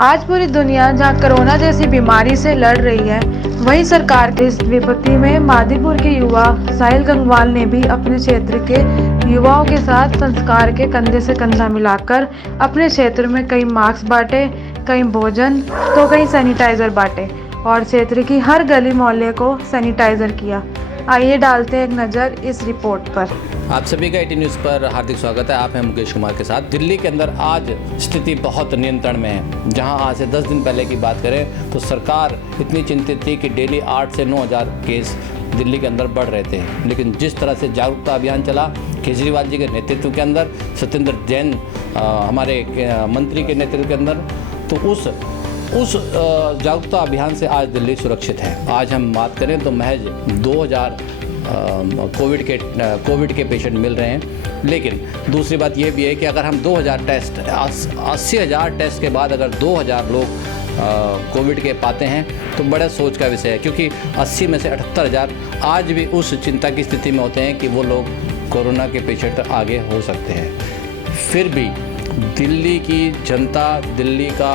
आज पूरी दुनिया जहां कोरोना जैसी बीमारी से लड़ रही है, वहीं सरकार की इस विपत्ति में मादीपुर के युवा साहिल गंगवाल ने भी अपने क्षेत्र के युवाओं के साथ संस्कार के कंधे से कंधा मिलाकर अपने क्षेत्र में कई मास्क बांटे, कई भोजन तो कई सैनिटाइजर बांटे और क्षेत्र की हर गली मोहल्ले को सैनिटाइजर किया। आइए डालते हैं एक नज़र इस रिपोर्ट पर। आप सभी का 18 न्यूज़ पर हार्दिक स्वागत है। आप हैं मुकेश कुमार के साथ। दिल्ली के अंदर आज स्थिति बहुत नियंत्रण में है। जहां आज से 10 दिन पहले की बात करें तो सरकार इतनी चिंतित थी कि डेली 8 से 9,000 केस दिल्ली के अंदर बढ़ रहे थे, लेकिन जिस तरह से जागरूकता अभियान चला केजरीवाल जी के नेतृत्व के अंदर, सत्येंद्र जैन हमारे मंत्री के नेतृत्व के अंदर, तो उस जागरूकता अभियान से आज दिल्ली सुरक्षित है। आज हम बात करें तो महज 2,000 कोविड के पेशेंट मिल रहे हैं। लेकिन दूसरी बात यह भी है कि अगर हम 2,000 टेस्ट 80,000 टेस्ट के बाद अगर 2,000 लोग कोविड के पाते हैं तो बड़ा सोच का विषय है, क्योंकि 80 में से 78,000 आज भी उस चिंता की स्थिति में होते हैं कि वो लोग कोरोना के पेशेंट आगे हो सकते हैं। फिर भी दिल्ली की जनता, दिल्ली का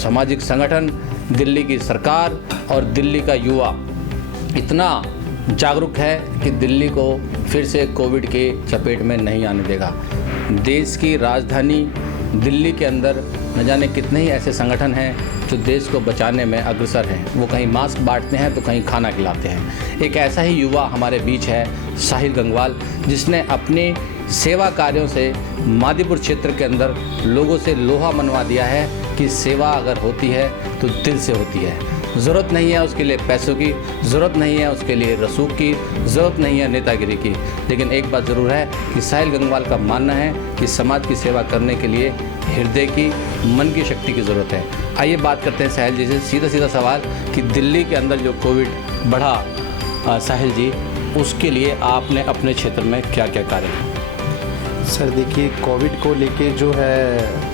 सामाजिक संगठन, दिल्ली की सरकार और दिल्ली का युवा इतना जागरूक है कि दिल्ली को फिर से कोविड के चपेट में नहीं आने देगा। देश की राजधानी दिल्ली के अंदर न जाने कितने ही ऐसे संगठन हैं जो देश को बचाने में अग्रसर हैं। वो कहीं मास्क बांटते हैं तो कहीं खाना खिलाते हैं। एक ऐसा ही युवा हमारे बीच है, साहिल गंगवाल, जिसने अपने सेवा कार्यों से मादीपुर क्षेत्र के अंदर लोगों से लोहा मनवा दिया है कि सेवा अगर होती है तो दिल से होती है। ज़रूरत नहीं है उसके लिए पैसों की, ज़रूरत नहीं है उसके लिए रसूख की, ज़रूरत नहीं है नेतागिरी की। लेकिन एक बात ज़रूर है कि साहिल गंगवाल का मानना है कि समाज की सेवा करने के लिए हृदय की, मन की शक्ति की ज़रूरत है। आइए बात करते हैं साहिल जी से। सीधा सवाल कि दिल्ली के अंदर जो कोविड बढ़ा, साहिल जी, उसके लिए आपने अपने क्षेत्र में क्या क्या कार्य किए? सर देखिए, कोविड को लेके जो है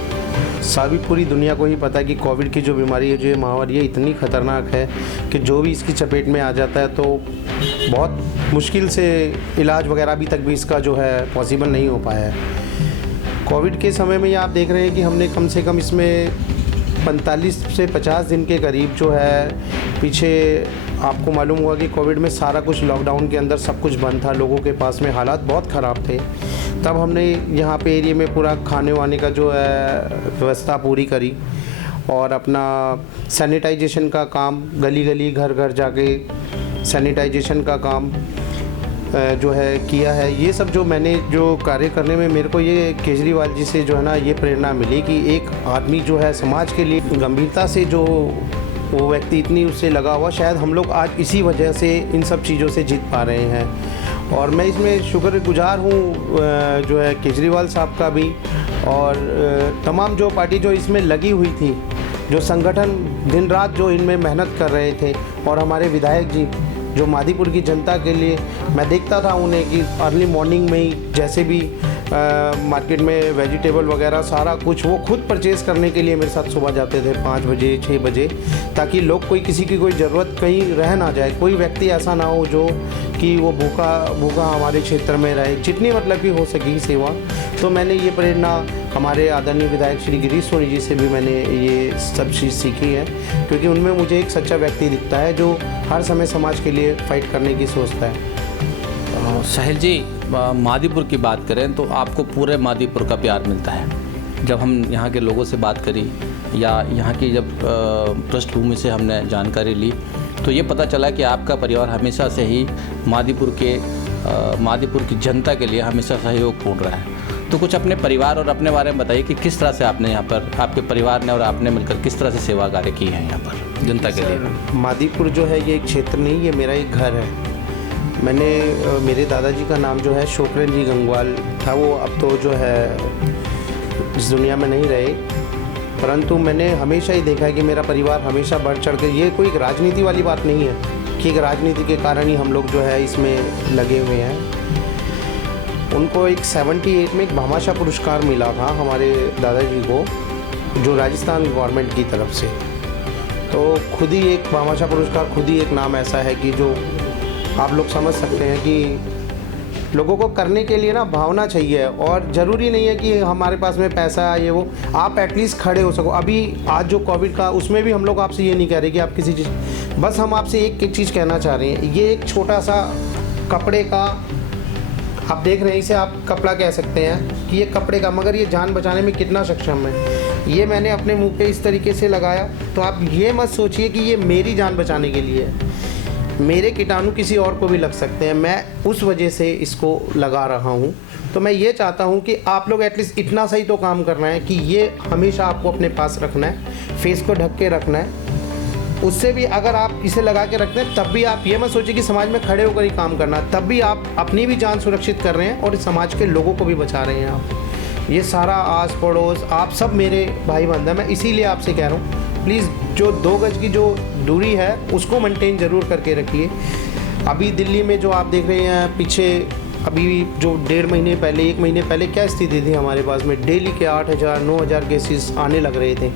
सारी पूरी दुनिया को ही पता है कि कोविड की जो बीमारी है, जो ये महामारी है, इतनी ख़तरनाक है कि जो भी इसकी चपेट में आ जाता है तो बहुत मुश्किल से इलाज वगैरह अभी तक भी इसका जो है पॉसिबल नहीं हो पाया है। कोविड के समय में ये आप देख रहे हैं कि हमने कम से कम इसमें 45 से 50 दिन के करीब जो है पीछे, आपको मालूम हुआ कि कोविड में सारा कुछ लॉकडाउन के अंदर सब कुछ बंद था, लोगों के पास में हालात बहुत ख़राब थे। तब हमने यहाँ पे एरिया में पूरा खाने वाने का जो है व्यवस्था पूरी करी और अपना सैनिटाइजेशन का काम, गली गली घर घर जाके सैनिटाइजेशन का काम जो है किया है। ये सब जो मैंने जो कार्य करने में मेरे को ये केजरीवाल जी से जो है ना ये प्रेरणा मिली कि एक आदमी जो है समाज के लिए गंभीरता से जो वो व्यक्ति इतनी उससे लगा हुआ, शायद हम लोग आज इसी वजह से इन सब चीज़ों से जीत पा रहे हैं। और मैं इसमें शुक्रगुजार हूँ जो है केजरीवाल साहब का भी और तमाम जो पार्टी जो इसमें लगी हुई थी, जो संगठन दिन रात जो इनमें मेहनत कर रहे थे, और हमारे विधायक जी जो मादीपुर की जनता के लिए, मैं देखता था उन्हें कि अर्ली मॉर्निंग में ही जैसे भी मार्केट में वेजिटेबल वगैरह सारा कुछ वो खुद परचेज़ करने के लिए मेरे साथ सुबह जाते थे 5 बजे 6 बजे, ताकि लोग किसी की कोई ज़रूरत कहीं रह ना जाए, कोई व्यक्ति ऐसा ना हो जो कि वो भूखा हमारे क्षेत्र में रहे, जितनी मतलब की हो सकी सेवा। तो मैंने ये प्रेरणा हमारे आदरणीय विधायक श्री गिरीश सोनी जी से भी मैंने ये सब चीज़ सीखी है, क्योंकि उनमें मुझे एक सच्चा व्यक्ति दिखता है जो हर समय समाज के लिए फ़ाइट करने की सोचता है। साहिल जी, मादीपुर की बात करें तो आपको पूरे मादीपुर का प्यार मिलता है। जब हम यहाँ के लोगों से बात करी या यहाँ की जब पृष्ठभूमि से हमने जानकारी ली तो ये पता चला कि आपका परिवार हमेशा से ही मादीपुर की जनता के लिए हमेशा सहयोगपूर्ण रहा है। तो कुछ अपने परिवार और अपने बारे में बताइए कि किस तरह से आपने यहाँ पर, आपके परिवार ने और आपने मिलकर किस तरह से सेवा कार्य की है यहाँ पर जनता के लिए? मादीपुर जो है ये एक क्षेत्र नहीं, ये मेरा एक घर है। मैंने मेरे दादाजी का नाम जो है शोकरन जी गंगवाल था, वो अब तो जो है इस दुनिया में नहीं रहे, परंतु मैंने हमेशा ही देखा है कि मेरा परिवार हमेशा बढ़ चढ़ के, ये कोई राजनीति वाली बात नहीं है कि एक राजनीति के कारण ही हम लोग जो है इसमें लगे हुए हैं। उनको एक 78 में एक भामाशाह पुरस्कार मिला था हमारे दादाजी को, जो राजस्थान गवर्नमेंट की तरफ से। तो खुद ही एक भामाशाह पुरस्कार, खुद ही एक नाम ऐसा है कि जो आप लोग समझ सकते हैं कि लोगों को करने के लिए ना भावना चाहिए, और ज़रूरी नहीं है कि हमारे पास में पैसा है ये वो, आप एटलीस्ट खड़े हो सको। अभी आज जो कोविड का, उसमें भी हम लोग आपसे ये नहीं कह रहे कि आप किसी चीज़, बस हम आपसे एक चीज़ कहना चाह रहे हैं। ये एक छोटा सा कपड़े का, आप देख रहे हैं इसे, आप कपड़ा कह सकते हैं कि ये कपड़े का, मगर ये जान बचाने में कितना सक्षम है। ये मैंने अपने मुंह पे इस तरीके से लगाया, तो आप ये मत सोचिए कि ये मेरी जान बचाने के लिए है। मेरे कीटाणु किसी और को भी लग सकते हैं, मैं उस वजह से इसको लगा रहा हूँ। तो मैं ये चाहता हूँ कि आप लोग एटलीस्ट इतना सही तो काम करना है कि ये हमेशा आपको अपने पास रखना है, फेस को ढक के रखना है। उससे भी अगर आप इसे लगा के रखते हैं, तब भी आप ये मत सोचिए कि समाज में खड़े होकर ही काम करना, तब भी आप अपनी भी जान सुरक्षित कर रहे हैं और समाज के लोगों को भी बचा रहे हैं आप। ये सारा आस पड़ोस, आप सब मेरे भाई बंधु हैं। मैं इसीलिए आपसे कह रहा हूँ, प्लीज़ जो 2 गज की जो दूरी है उसको मेंटेन ज़रूर करके रखिए। अभी दिल्ली में जो आप देख रहे हैं पीछे, अभी जो 1.5 महीने पहले, 1 महीने पहले क्या स्थिति थी हमारे पास में, डेली के 8,000 9,000 केसेस आने लग रहे थे।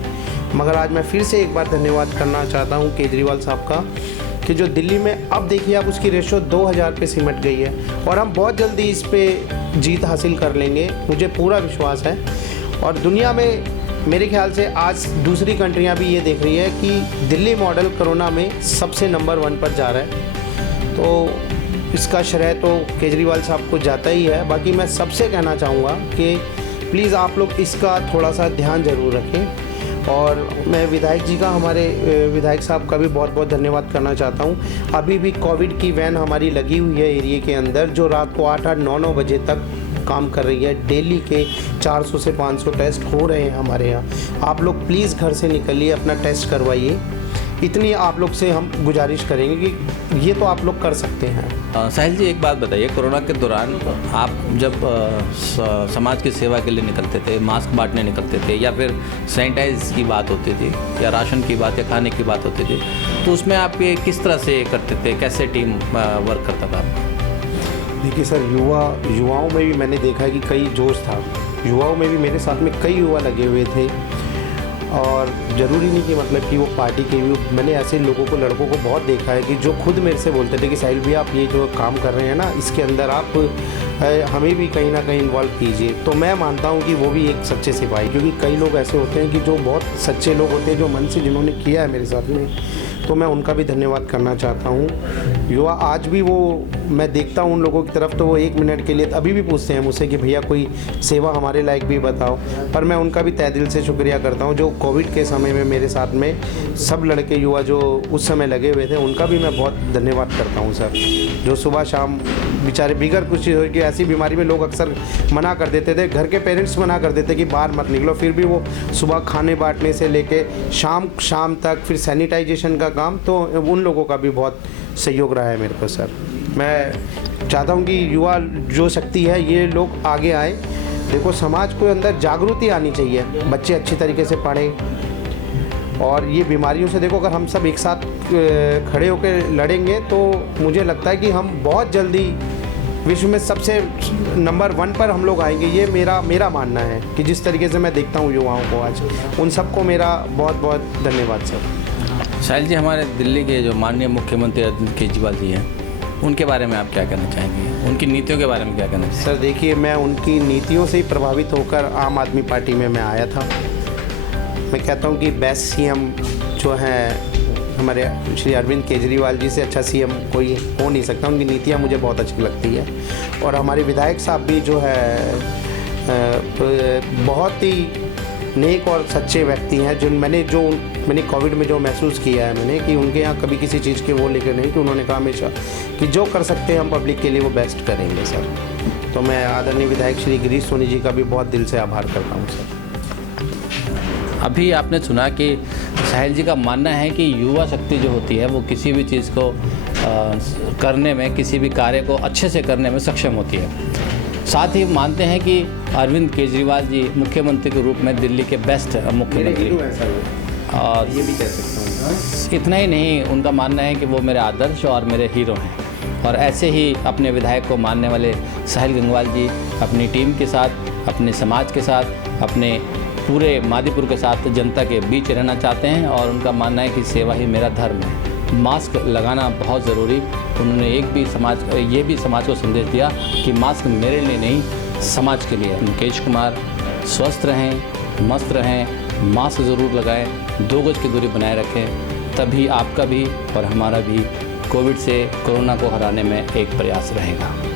मगर आज मैं फिर से एक बार धन्यवाद करना चाहता हूँ केजरीवाल साहब का, कि जो दिल्ली में अब देखिए आप उसकी रेशो 2,000 पे सिमट गई है, और हम बहुत जल्दी इस पे जीत हासिल कर लेंगे, मुझे पूरा विश्वास है। और दुनिया में मेरे ख्याल से आज दूसरी कंट्रियाँ भी ये देख रही है कि दिल्ली मॉडल कोरोना में सबसे नंबर 1 पर जा रहा है। तो इसका श्रेय तो केजरीवाल साहब को जाता ही है। बाकी मैं सबसे कहना चाहूँगा कि प्लीज़ आप लोग इसका थोड़ा सा ध्यान ज़रूर रखें। और मैं विधायक जी का, हमारे विधायक साहब का भी बहुत बहुत धन्यवाद करना चाहता हूँ। अभी भी कोविड की वैन हमारी लगी हुई है एरिया के अंदर, जो रात को 8-8 9-9 बजे तक काम कर रही है। डेली के 400 से 500 टेस्ट हो रहे हैं हमारे यहाँ। आप लोग प्लीज़ घर से निकलिए, अपना टेस्ट करवाइए। इतनी आप लोग से हम गुजारिश करेंगे कि ये तो आप लोग कर सकते हैं। साहिल जी, एक बात बताइए, कोरोना के दौरान आप जब समाज की सेवा के लिए निकलते थे, मास्क बांटने निकलते थे, या फिर सैनिटाइज की बात होती थी, या राशन की बात या खाने की बात होती थी, तो उसमें आप ये किस तरह से करते थे, कैसे टीम वर्क करता था? देखिए सर, युवाओं में भी मैंने देखा है कि कई जोश था। युवाओं में भी मेरे साथ में कई युवा लगे हुए थे, और ज़रूरी नहीं कि मतलब कि वो पार्टी के भी, मैंने ऐसे लोगों को, लड़कों को बहुत देखा है कि जो खुद मेरे से बोलते थे कि साहिल भैया आप ये जो काम कर रहे हैं ना, इसके अंदर आप हमें भी कहीं ना कहीं इन्वॉल्व कीजिए। तो मैं मानता हूँ कि वो भी एक सच्चे सिपाही, क्योंकि कई लोग ऐसे होते हैं कि जो बहुत सच्चे लोग होते हैं, जो मन से जिन्होंने किया है मेरे साथ में, तो मैं उनका भी धन्यवाद करना चाहता हूँ। युवा आज भी वो, मैं देखता हूँ उन लोगों की तरफ, तो वो 1 मिनट के लिए अभी भी पूछते हैं मुझसे कि भैया कोई सेवा हमारे लायक भी बताओ। पर मैं उनका भी तहे दिल से शुक्रिया करता हूँ, जो कोविड के समय में मेरे साथ में सब लड़के युवा जो उस समय लगे हुए थे, उनका भी मैं बहुत धन्यवाद करता हूँ सर। जो सुबह शाम बेचारे बिगड़ कुछ चीज़ की ऐसी बीमारी में लोग अक्सर मना कर देते थे, घर के पेरेंट्स मना कर देते कि बाहर मत निकलो, फिर भी वो सुबह खाने बांटने से लेके शाम तक, फिर सैनिटाइजेशन का काम, तो उन लोगों का भी बहुत सहयोग रहा है मेरे को सर। मैं चाहता हूँ कि युवा जो शक्ति है, ये लोग आगे आए। देखो, समाज को अंदर जागृति आनी चाहिए, बच्चे अच्छी तरीके से पढ़ें, और ये बीमारियों से देखो, अगर हम सब एक साथ खड़े होकर लड़ेंगे, तो मुझे लगता है कि हम बहुत जल्दी विश्व में सबसे नंबर 1 पर हम लोग आएंगे। ये मेरा मानना है कि जिस तरीके से मैं देखता हूँ युवाओं को आज, उन सबको मेरा बहुत बहुत धन्यवाद सर। साहिल जी, हमारे दिल्ली के जो माननीय मुख्यमंत्री अरविंद केजरीवाल जी हैं, उनके बारे में आप क्या कहना चाहेंगे, उनकी नीतियों के बारे में क्या कहना चाहेंगे? सर देखिए, मैं उनकी नीतियों से ही प्रभावित होकर आम आदमी पार्टी में मैं आया था। मैं कहता हूँ कि बेस्ट सीएम जो हैं हमारे श्री अरविंद केजरीवाल जी से अच्छा सीएम कोई हो नहीं सकता। उनकी नीतियाँ मुझे बहुत अच्छी लगती है, और हमारे विधायक साहब भी जो है बहुत ही नेक और सच्चे व्यक्ति हैं। मैंने कोविड में जो महसूस किया है मैंने, कि उनके यहाँ कभी किसी चीज़ के वो लेकर नहीं, कि उन्होंने कहा हमेशा कि जो कर सकते हैं हम पब्लिक के लिए वो बेस्ट करेंगे सर। तो मैं आदरणीय विधायक श्री गिरीश सोनी जी का भी बहुत दिल से आभार करता हूँ सर। अभी आपने सुना कि साहिल जी का मानना है कि युवा शक्ति जो होती है, वो किसी भी चीज़ को करने में, किसी भी कार्य को अच्छे से करने में सक्षम होती है। साथ ही मानते हैं कि अरविंद केजरीवाल जी मुख्यमंत्री के रूप में दिल्ली के बेस्ट मुख्यमंत्री, और ये भी कह सकता हूँ। इतना ही नहीं, उनका मानना है कि वो मेरे आदर्श और मेरे हीरो हैं। और ऐसे ही अपने विधायक को मानने वाले साहिल गंगवाल जी अपनी टीम के साथ, अपने समाज के साथ, अपने पूरे मादीपुर के साथ जनता के बीच रहना चाहते हैं, और उनका मानना है कि सेवा ही मेरा धर्म है। मास्क लगाना बहुत ज़रूरी, उन्होंने ये भी समाज को संदेश दिया कि मास्क मेरे लिए नहीं, समाज के लिए। मुकेश कुमार, स्वस्थ रहें, मस्त रहें, मास्क ज़रूर लगाएं, 2 गज की दूरी बनाए रखें, तभी आपका भी और हमारा भी कोविड से, कोरोना को हराने में एक प्रयास रहेगा।